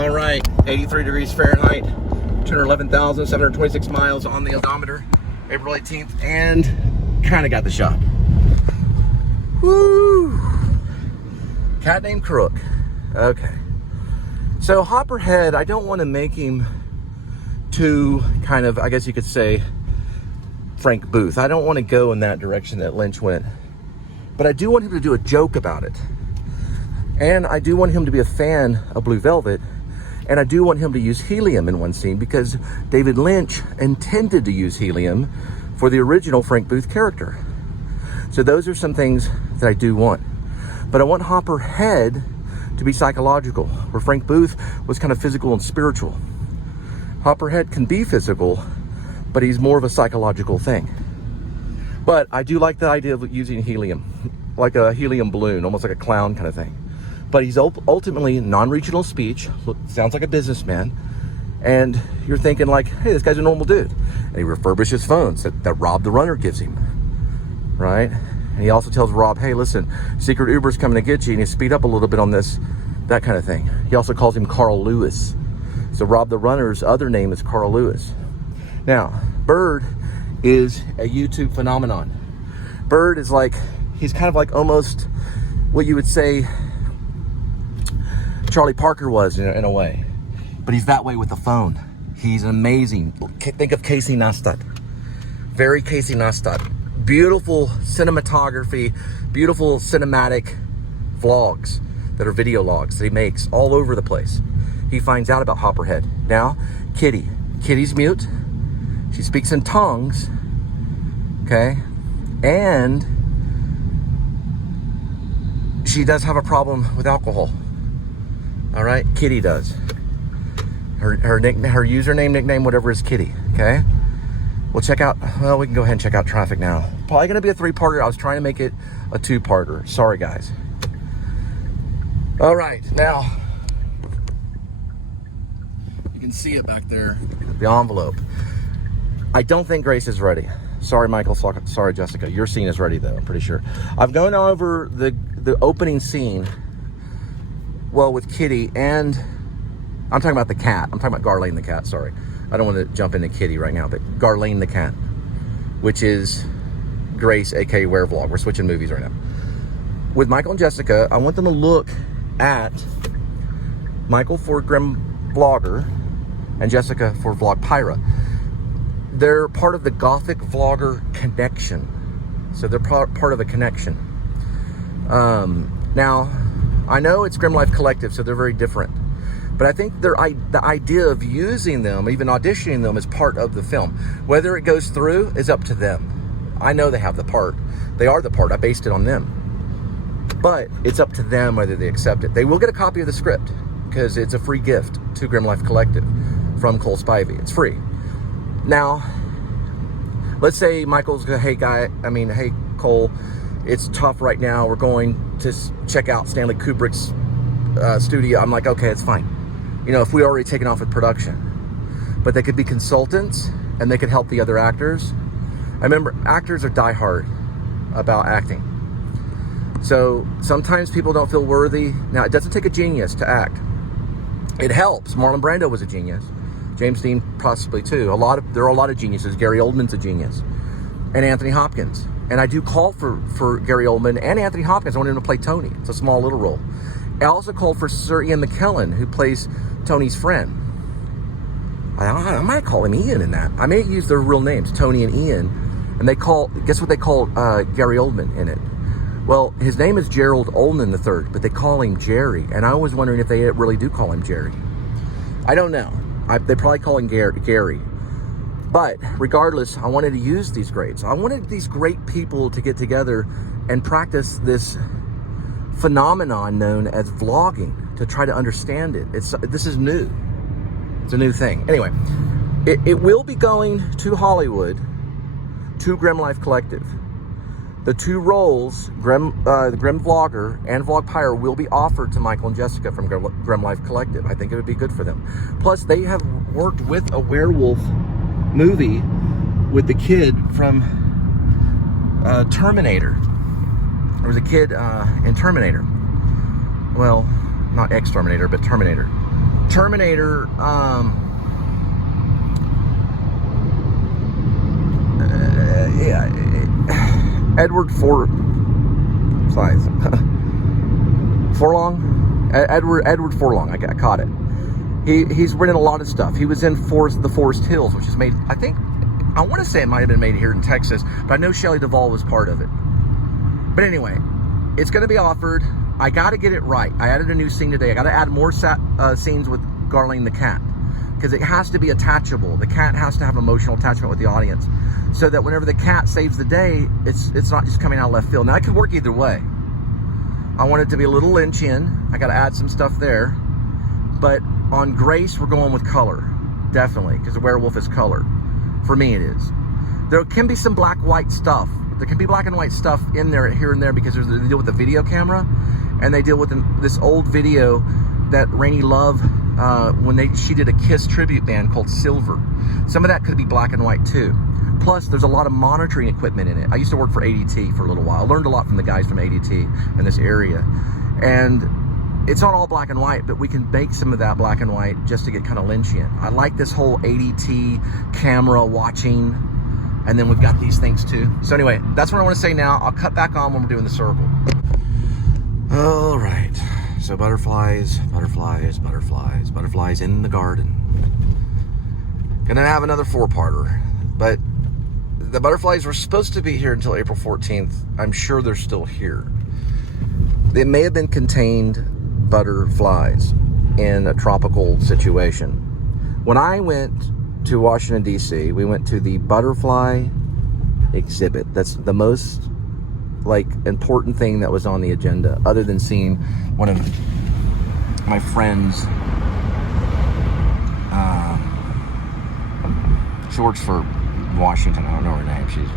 All right, 83 degrees Fahrenheit, 211,726 miles on the odometer, April 18th, and kind of got the shot. Woo! Cat named Crook. Okay. So Hopperhead, I don't want to make him too kind of, I guess you could say, Frank Booth. I don't want to go in that direction that Lynch went. But I do want him to do a joke about it. And I do want him to be a fan of Blue Velvet. And I do want him to use helium in one scene because David Lynch intended to use helium for the original Frank Booth character. So those are some things that I do want. But I want Hopperhead to be psychological, where Frank Booth was kind of physical and spiritual. Hopperhead can be physical, but he's more of a psychological thing. But I do like the idea of using helium, like a helium balloon, almost like a clown kind of thing. But he's ultimately non-regional speech, sounds like a businessman, and you're thinking like, hey, this guy's a normal dude. And he refurbishes phones that Rob the Runner gives him, right? And he also tells Rob, hey, listen, Secret Uber's coming to get you, and you speed up a little bit on this, that kind of thing. He also calls him Carl Lewis. So Rob the Runner's other name is Carl Lewis. Now, Bird is a YouTube phenomenon. Bird is like, he's kind of like almost what you would say Charlie Parker was in a way, but he's that way with the phone. He's amazing. Think of Casey Neistat. Very Casey Neistat. Beautiful cinematography, beautiful cinematic vlogs that are video logs that he makes all over the place. He finds out about Hopperhead. Now, Kitty. Kitty's mute. She speaks in tongues. Okay? And she does have a problem with alcohol. All right, Kitty does. Her username, nickname, whatever is Kitty. Okay. We'll check out. Well, we can go ahead and check out traffic now. Probably gonna be a 3-parter. I was trying to make it a 2-parter. Sorry, guys. All right, now you can see it back there. The envelope. I don't think Grace is ready. Sorry, Michael. Sorry, Jessica. Your scene is ready, though. I'm pretty sure. I've gone over the opening scene. Well, with Kitty, and I'm talking about the cat. I'm talking about Garlane the cat, sorry. I don't want to jump into Kitty right now, but Garlane the cat, which is Grace, aka Werevlog. We're switching movies right now. With Michael and Jessica, I want them to look at Michael for Grim Vlogger and Jessica for Vlog Pyra. They're part of the Gothic Vlogger connection. So they're part of a connection. Now, I know it's Grim Life Collective, so they're very different. But I think the idea of using them, even auditioning them, is part of the film. Whether it goes through is up to them. I know they have the part. They are the part. I based it on them. But it's up to them whether they accept it. They will get a copy of the script because it's a free gift to Grim Life Collective from Cole Spivey. It's free. Now, let's say Michael's, hey Cole, it's tough right now. We're going to check out Stanley Kubrick's studio. I'm like, okay, it's fine. You know, if we already taken off with production. But they could be consultants and they could help the other actors. I remember actors are diehard about acting. So sometimes people don't feel worthy. Now, it doesn't take a genius to act. It helps. Marlon Brando was a genius. James Dean possibly too. There are a lot of geniuses. Gary Oldman's a genius. And Anthony Hopkins. And I do call for Gary Oldman and Anthony Hopkins. I want him to play Tony. It's a small little role. I also called for Sir Ian McKellen, who plays Tony's friend. I might call him Ian in that. I may use their real names, Tony and Ian. And guess what they call Gary Oldman in it? Well, his name is Gerald Oldman III, but they call him Jerry. And I was wondering if they really do call him Jerry. I don't know. They probably call him Gary. But regardless, I wanted to use these greats. I wanted these great people to get together and practice this phenomenon known as vlogging to try to understand it. This is new. It's a new thing. Anyway, it will be going to Hollywood, to Grim Life Collective. The two roles, the Grim Vlogger and Vlog Pyre, will be offered to Michael and Jessica from Grim Life Collective. I think it would be good for them. Plus, they have worked with a werewolf movie with the kid from Terminator. There was a kid in Terminator. Well, not Exterminator, but Terminator. Terminator, Edward Edward Forlong. I caught it. He's written a lot of stuff. He was in the Forest Hills, which is made, I want to say it might have been made here in Texas, but I know Shelley Duvall was part of it. But anyway, it's going to be offered. I got to get it right. I added a new scene today. I got to add more scenes with Garling the cat, because it has to be attachable. The cat has to have emotional attachment with the audience, so that whenever the cat saves the day, it's not just coming out of left field. Now, it could work either way. I want it to be a little Lynchian. I got to add some stuff there. But on Grace, we're going with color. Definitely, because the werewolf is color. For me, it is. There can be some black-white stuff. There can be black and white stuff in there, here and there, because they deal with the video camera, and they deal with this old video that Rainey Love, when she did a Kiss tribute band called Silver. Some of that could be black and white too. Plus, there's a lot of monitoring equipment in it. I used to work for A.D.W.C for a little while. I learned a lot from the guys from A.D.W.C in this area. And it's not all black and white, but we can make some of that black and white just to get kind of Lynchian. I like this whole A.D.W.C camera watching, and then we've got these things too. So anyway, that's what I want to say now. I'll cut back on when we're doing the circle. All right. So butterflies in the garden. Gonna have another 4-parter, but the butterflies were supposed to be here until April 14th. I'm sure they're still here. They may have been contained butterflies in a tropical situation. When I went to Washington, D.C., we went to the butterfly exhibit. That's the most important thing that was on the agenda, other than seeing one of my friends, she works for Washington, I don't know her name, she's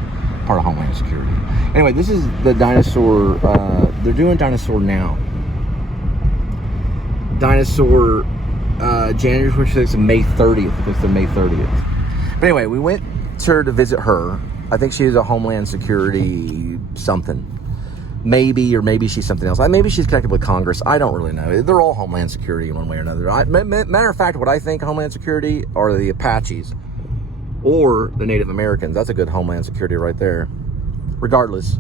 part of Homeland Security. Anyway, this is the dinosaur, they're doing dinosaur now. Dinosaur, January 26th and May 30th, it's the May 30th. But anyway, we went to visit her. I think she is a Homeland Security something. Maybe, or maybe she's something else. Maybe she's connected with Congress. I don't really know. They're all Homeland Security in one way or another. Matter of fact, what I think Homeland Security are the Apaches or the Native Americans. That's a good Homeland Security right there. Regardless,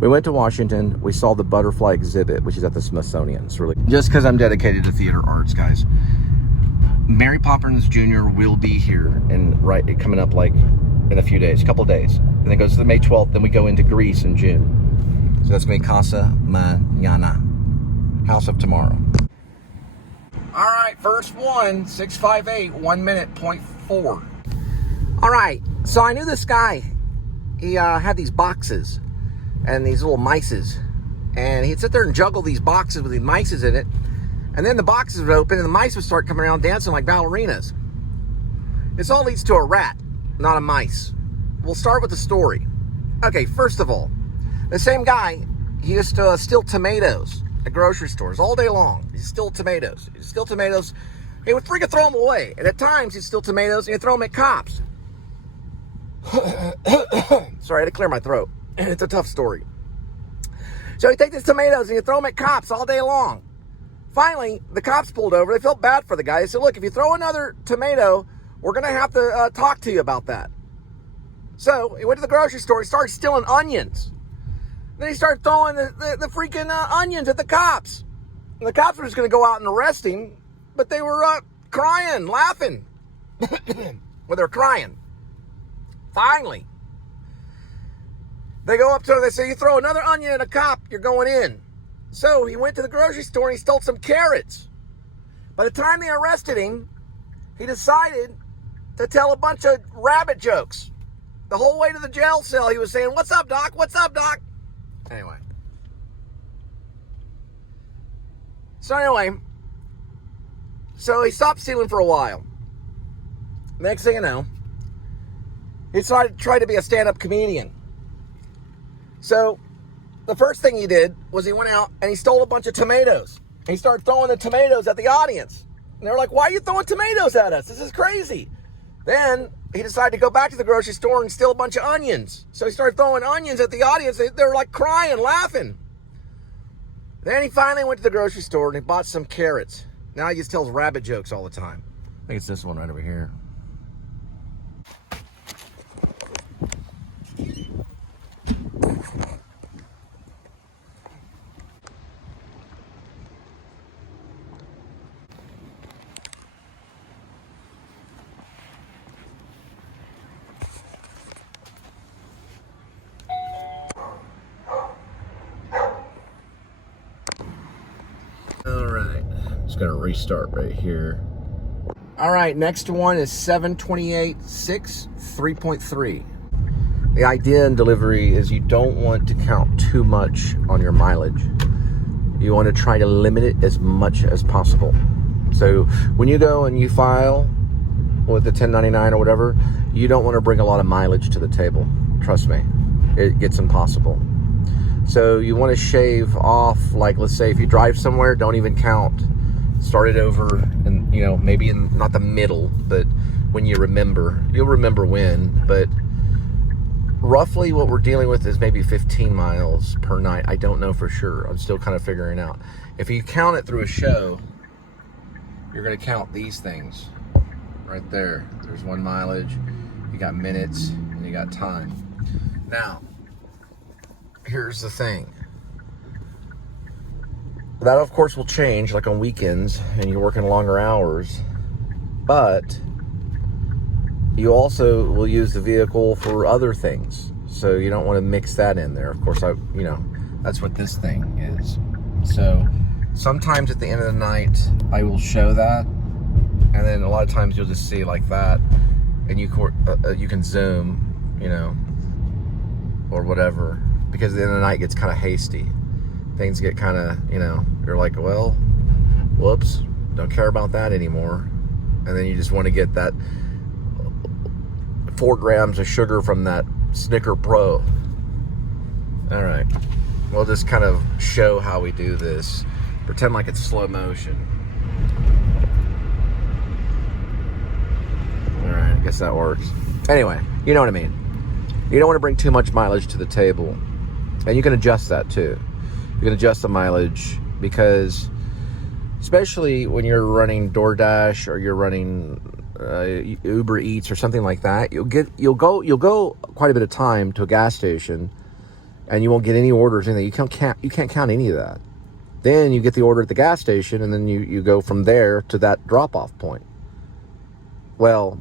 we went to Washington. We saw the butterfly exhibit, which is at the Smithsonian. It's really just because I'm dedicated to theater arts, guys. Mary Poppins Jr. will be here and coming up in a few days, a couple days. And then it goes to the May 12th. Then we go into Greece in June. So that's going to be Casa Mañana, House of Tomorrow. All right, first one, 658, 1 minute, 0.4. All right, so I knew this guy. He had these boxes and these little mices. And he'd sit there and juggle these boxes with these mices in it. And then the boxes would open and the mice would start coming around dancing like ballerinas. This all leads to a rat, not a mice. We'll start with the story. Okay, first of all, the same guy, he used to steal tomatoes at grocery stores all day long. He'd steal tomatoes. He would freaking throw them away. And at times, he'd steal tomatoes and he'd throw them at cops. Sorry, I had to clear my throat. It's a tough story. So he'd take these tomatoes and he'd throw them at cops all day long. Finally, the cops pulled over. They felt bad for the guy. They said, look, if you throw another tomato, we're going to have to talk to you about that. So he went to the grocery store. He started stealing onions. Then he started throwing the freaking onions at the cops. And the cops were just going to go out and arrest him, but they were crying, laughing. Well, they're crying. Finally, they go up to him. They say, you throw another onion at a cop, you're going in. So he went to the grocery store and he stole some carrots. By the time they arrested him, he decided to tell a bunch of rabbit jokes. The whole way to the jail cell, he was saying, what's up, Doc? What's up, Doc? Anyway. So he stopped stealing for a while. Next thing you know, he decided to try to be a stand-up comedian. So the first thing he did was he went out and he stole a bunch of tomatoes. He started throwing the tomatoes at the audience. And they were like, why are you throwing tomatoes at us? This is crazy. Then he decided to go back to the grocery store and steal a bunch of onions. So he started throwing onions at the audience. They were like crying, laughing. Then he finally went to the grocery store and he bought some carrots. Now he just tells rabbit jokes all the time. I think it's this one right over here. All right, just gonna restart right here. All right, next one is 728.6 3.3. The idea in delivery is you don't want to count too much on your mileage. You want to try to limit it as much as possible. So when you go and you file with the 1099 or whatever, you don't want to bring a lot of mileage to the table. Trust me, it gets impossible. So you want to shave off, like, let's say if you drive somewhere, don't even count. Start it over, and you know, maybe in not the middle, but when you remember, you'll remember when. But roughly what we're dealing with is maybe 15 miles per night. I don't know for sure. I'm still kind of figuring out. If you count it through a show, you're going to count these things right there. There's 1 mileage, you got minutes, and you got time. Now, here's the thing. That, of course, will change, like on weekends, and you're working longer hours. But you also will use the vehicle for other things. So you don't want to mix that in there. Of course, that's what this thing is. So sometimes at the end of the night, I will show that. And then a lot of times you'll just see like that. And you can zoom, you know, or whatever. Because at the end of the night gets kind of hasty. Things get kind of, you know, you're like, well, whoops, don't care about that anymore. And then you just want to get that 4 grams of sugar from that Snicker Pro. All right, we'll just kind of show how we do this. Pretend like it's slow motion. All right, I guess that works. Anyway, you know what I mean. You don't want to bring too much mileage to the table. And you can adjust that too. You can adjust the mileage because, especially when you're running DoorDash or you're running Uber Eats or something like that, you'll go quite a bit of time to a gas station, and you won't get any orders. Anything. You can't count any of that. Then you get the order at the gas station, and then you go from there to that drop-off point. Well,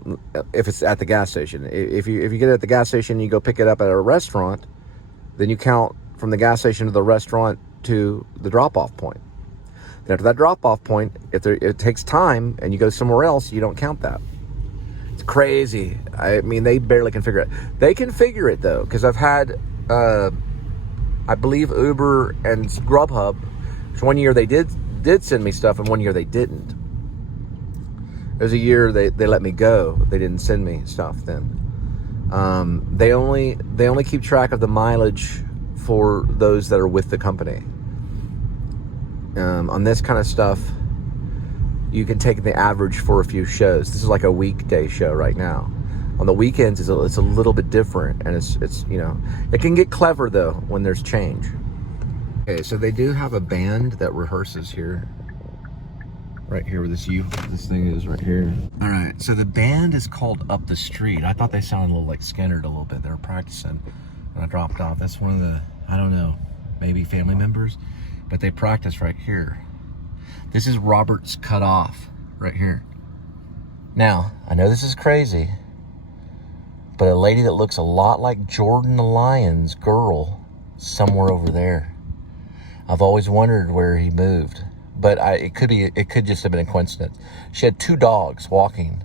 if it's at the gas station, if you get it at the gas station, and you go pick it up at a restaurant, then you count from the gas station to the restaurant to the drop-off point. Then after that drop-off point, if it takes time and you go somewhere else, you don't count that. It's crazy. I mean, they barely can figure it. They can figure it though, because I've had, I believe Uber and Grubhub. So one year they did send me stuff, and one year they didn't. There's a year they let me go. They didn't send me stuff then. They only keep track of the mileage for those that are with the company. On this kind of stuff, you can take the average for a few shows. This is like a weekday show right now. On the weekends, it's a little bit different, and it's you know, it can get clever though when there's change. Okay, so they do have a band that rehearses here. Right here where this thing is right here. All right, so the band is called Up the Street. I thought they sounded a little like Skinnerd a little bit. They were practicing when I dropped off. That's one of the, I don't know, maybe family members, but they practice right here. This is Robert's Cut Off right here. Now, I know this is crazy, but a lady that looks a lot like Jordan the Lion's girl somewhere over there. I've always wondered where he moved. But it could just have been a coincidence. She had 2 dogs walking.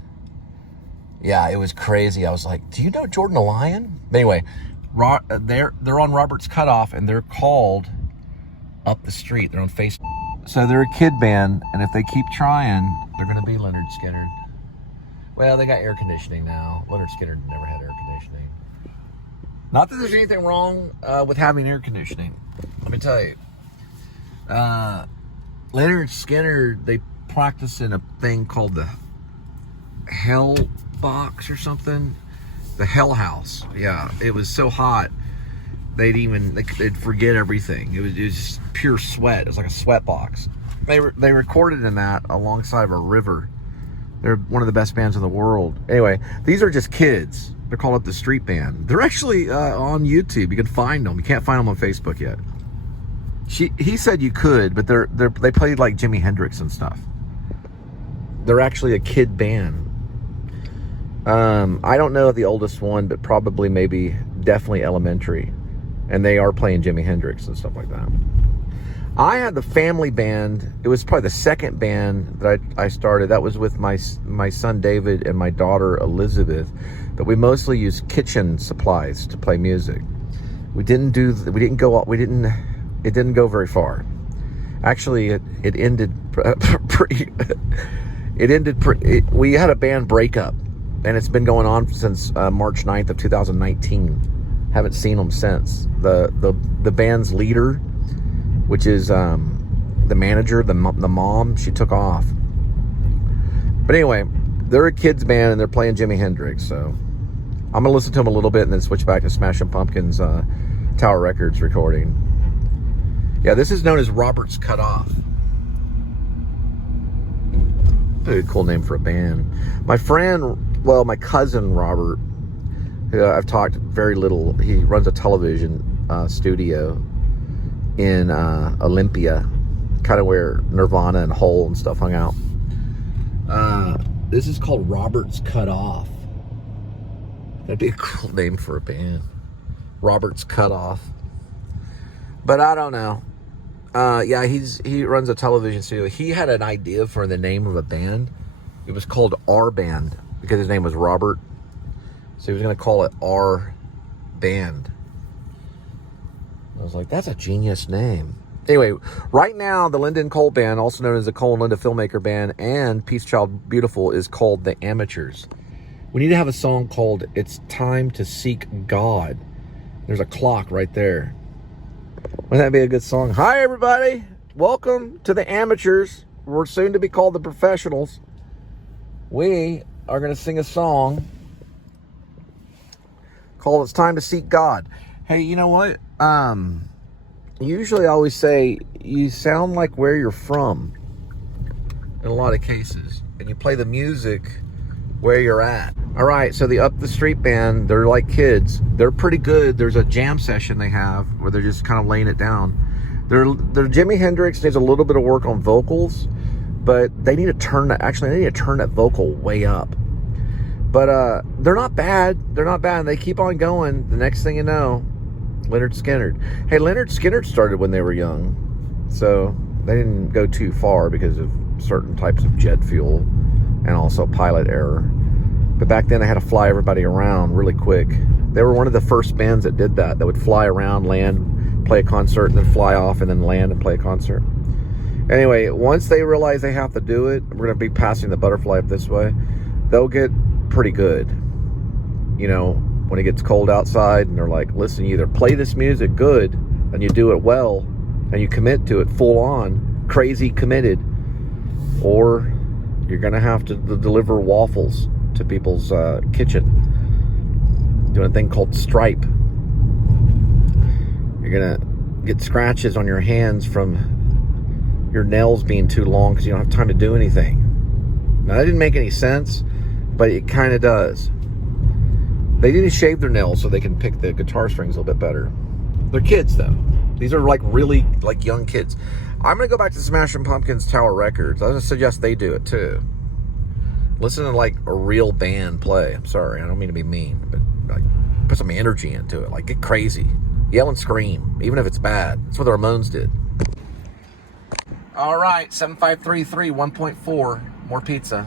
Yeah, it was crazy. I was like, do you know Jordan the Lion? But anyway, they're on Robert's Cutoff, and they're called Up the Street. They're on Facebook. So they're a kid band, and if they keep trying, they're going to be Leonard Skinner. Well, they got air conditioning now. Leonard Skinner never had air conditioning. Not that there's anything wrong with having air conditioning. Let me tell you. Leonard Skinner, they practice in a thing called the Hell Box or something. The Hell House. Yeah, it was so hot, they'd forget everything. It was just pure sweat. It was like a sweat box. They recorded in that alongside of a river. They're one of the best bands in the world. Anyway, these are just kids. They're called Up the Street Band. They're actually on YouTube. You can find them. You can't find them on Facebook yet. He said you could, but they played like Jimi Hendrix and stuff. They're actually a kid band. I don't know the oldest one, but probably definitely elementary. And they are playing Jimi Hendrix and stuff like that. I had the family band. It was probably the second band that I started. That was with my son David and my daughter Elizabeth. But we mostly used kitchen supplies to play music. It didn't go very far. Actually, it ended pretty. We had a band breakup, and it's been going on since March 9th of 2019. Haven't seen them since. The band's leader, which is the manager, the mom, she took off. But anyway, they're a kids band and they're playing Jimi Hendrix, so I'm gonna listen to them a little bit and then switch back to Smashing Pumpkins Tower Records recording. Yeah, this is known as Robert's Cut Off. Pretty cool name for a band. My cousin Robert, who I've talked very little, he runs a television studio in Olympia, kind of where Nirvana and Hole and stuff hung out. This is called Robert's Cut Off. That'd be a cool name for a band. Robert's Cut Off. But I don't know. Yeah, he runs a television studio. He had an idea for the name of a band. It was called R Band because his name was Robert. So he was going to call it R Band. I was like, that's a genius name. Anyway, right now, the Linda and Cole Band, also known as the Cole and Linda Filmmaker Band, and Peace Child Beautiful, is called The Amateurs. We need to have a song called It's Time to Seek God. There's a clock right there. Wouldn't that be a good song? Hi, everybody. Welcome to The Amateurs. We're soon to be called The Professionals. We are going to sing a song called It's Time to Seek God. Hey, you know what? Usually I always say you sound like where you're from in a lot of cases, and you play the music where you're at. All right, so the Up the Street Band, they're like kids. They're pretty good. There's a jam session they have where they're just kind of laying it down. They're Jimi Hendrix needs a little bit of work on vocals, but they need to turn that vocal way up. But they're not bad. They're not bad. And they keep on going. The next thing you know, Lynyrd Skynyrd. Hey, Lynyrd Skynyrd started when they were young, so they didn't go too far because of certain types of jet fuel and also pilot error. But back then they had to fly everybody around really quick. They were one of the first bands that did that would fly around, land, play a concert, and then fly off and then land and play a concert. Anyway, once they realize they have to do it, we're going to be passing the butterfly up this way, they'll get pretty good. You know, when it gets cold outside and they're like, listen, you either play this music good and you do it well and you commit to it full on, crazy committed, or you're going to have to deliver waffles to people's kitchen, doing a thing called stripe. You're going to get scratches on your hands from your nails being too long because you don't have time to do anything. Now, that didn't make any sense, but it kind of does. They need to shave their nails so they can pick the guitar strings a little bit better. They're kids, though. These are like really like young kids. I'm going to go back to Smashing Pumpkins Tower Records. I suggest they do it, too. Listen to like a real band play. I'm sorry, I don't mean to be mean, but like, put some energy into it. Like, get crazy. Yell and scream, even if it's bad. That's what the Ramones did. All right, 7533, 1.4. More pizza.